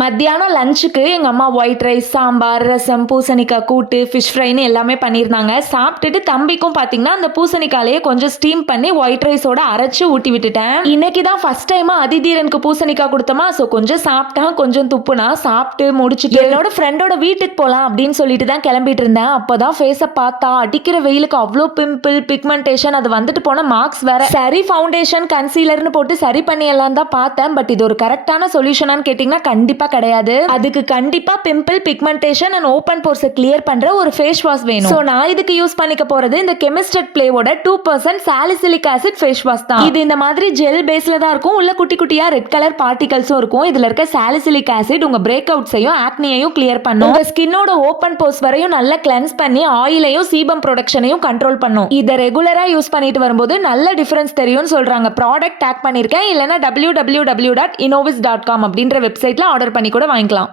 மத்தியானம் லஞ்சுக்கு எங்கள் அம்மா ஒயிட் ரைஸ், சாம்பார், ரசம், பூசணிக்காய் கூட்டு, ஃபிஷ் ஃப்ரைன்னு எல்லாமே பண்ணியிருந்தாங்க. சாப்பிட்டுட்டு தம்பிக்கும் பார்த்தீங்கன்னா அந்த பூசணிக்காலையே கொஞ்சம் ஸ்டீம் பண்ணி ஒயிட் ரைஸோட அரைச்சு ஊட்டி விட்டுட்டேன். இன்னைக்கு தான் ஃபர்ஸ்ட் டைமா அதிதீரனுக்கு பூசணிக்காய் கொடுத்தோமா, ஸோ கொஞ்சம் சாப்பிட்டேன், கொஞ்சம் துப்புனா. சாப்பிட்டு முடிச்சுட்டு என்னோட ஃப்ரெண்டோட வீட்டுக்கு போகலாம் அப்படின்னு சொல்லிட்டு தான் கிளம்பிட்டு இருந்தேன். அப்போதான் ஃபேஸை பார்த்தா அடிக்கிற வெயிலுக்கு அவ்வளோ பிம்பிள், பிக்மெண்டேஷன், அது வந்துட்டு போன மார்க்ஸ் வேற. சரி ஃபவுண்டேஷன் கன்சீலர்னு போட்டு சரி பண்ணிடலாம் தான் பார்த்தேன். பட் இது ஒரு கரெக்டான சொல்யூஷனான்னு கேட்டிங்கன்னா கண்டிப்பாக கிடையாது. அதுக்கு கண்டிப்பா pimple, pigmentation and open போர்ஸை clear பண்ற ஒரு ஃபேஸ் வாஷ் வேணும். சோ நான் இதுக்கு யூஸ் பண்ணிக்க போறது இந்த கெமிஸ்டட் பிளேவோட 2% சாலிசிலிக் ஆசிட் ஃபேஸ் வாஷ் தான். இது இந்த மாதிரி ஜெல் பேஸ்ல தான் இருக்கும். உள்ள குட்டி குட்டியா ரெட் கலர் பார்ட்டிகல்ஸும் இருக்கும். இதுல இருக்க சாலிசிலிக் ஆசிட் உங்க பிரேக் அவுட்ஸையும் ஆக்னியையும் கிளியர் பண்ணும். உங்க ஸ்கின்னோட ஓபன் போர்ஸ் வரையும் நல்லா கிளென்ஸ் பண்ணி ஆயிலையும் சீபம் ப்ரொடக்ஷனையும் கண்ட்ரோல் பண்ணும். இதை ரெகுலரா யூஸ் பண்ணிட்டு வரும்போது நல்ல டிஃபரன்ஸ் தெரியும்னு சொல்றாங்க. ப்ராடக்ட் டேக் பண்ணிருக்கேன். இல்லனா www.innovis.com அப்படின்ற வெப்சைட்ல ஆர்டர் பண்ணி கூட வாங்கிக்கலாம்.